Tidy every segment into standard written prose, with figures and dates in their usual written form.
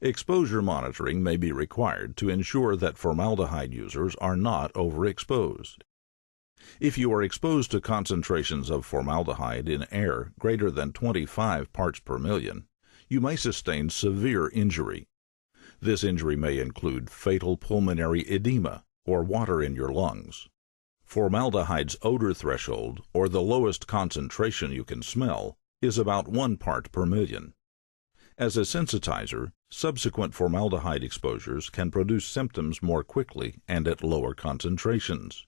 Exposure monitoring may be required to ensure that formaldehyde users are not overexposed. If you are exposed to concentrations of formaldehyde in air greater than 25 parts per million, you may sustain severe injury. This injury may include fatal pulmonary edema or water in your lungs. Formaldehyde's odor threshold, or the lowest concentration you can smell, is about 1 part per million. As a sensitizer, subsequent formaldehyde exposures can produce symptoms more quickly and at lower concentrations.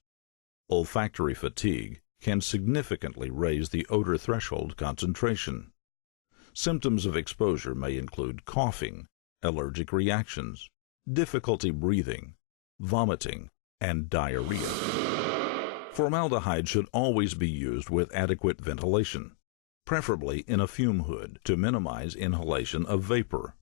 Olfactory fatigue can significantly raise the odor threshold concentration. Symptoms of exposure may include coughing, allergic reactions, difficulty breathing, vomiting, and diarrhea. Formaldehyde should always be used with adequate ventilation, preferably in a fume hood, to minimize inhalation of vapor.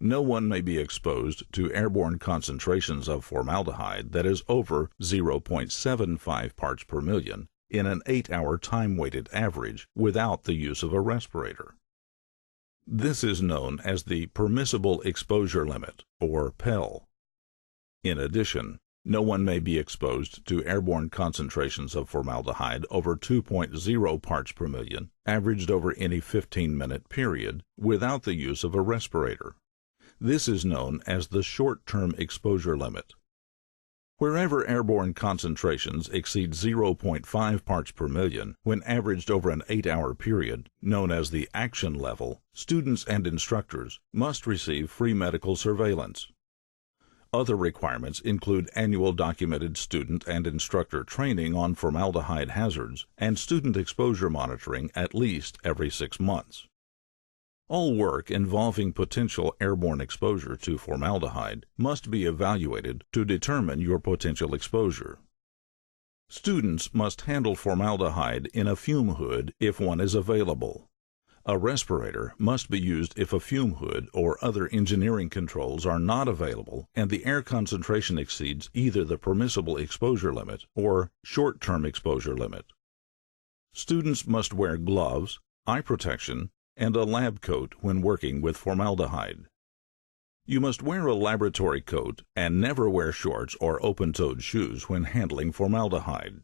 No one may be exposed to airborne concentrations of formaldehyde that is over 0.75 parts per million in an 8-hour time-weighted average without the use of a respirator. This is known as the permissible exposure limit, or PEL. In addition, no one may be exposed to airborne concentrations of formaldehyde over 2.0 parts per million, averaged over any 15-minute period, without the use of a respirator. This is known as the short-term exposure limit. Wherever airborne concentrations exceed 0.5 parts per million when averaged over an 8-hour period, known as the action level, students and instructors must receive free medical surveillance. Other requirements include annual documented student and instructor training on formaldehyde hazards and student exposure monitoring at least every 6 months. All work involving potential airborne exposure to formaldehyde must be evaluated to determine your potential exposure. Students must handle formaldehyde in a fume hood if one is available. A respirator must be used if a fume hood or other engineering controls are not available and the air concentration exceeds either the permissible exposure limit or short-term exposure limit. Students must wear gloves, eye protection, and a lab coat when working with formaldehyde. You must wear a laboratory coat and never wear shorts or open-toed shoes when handling formaldehyde.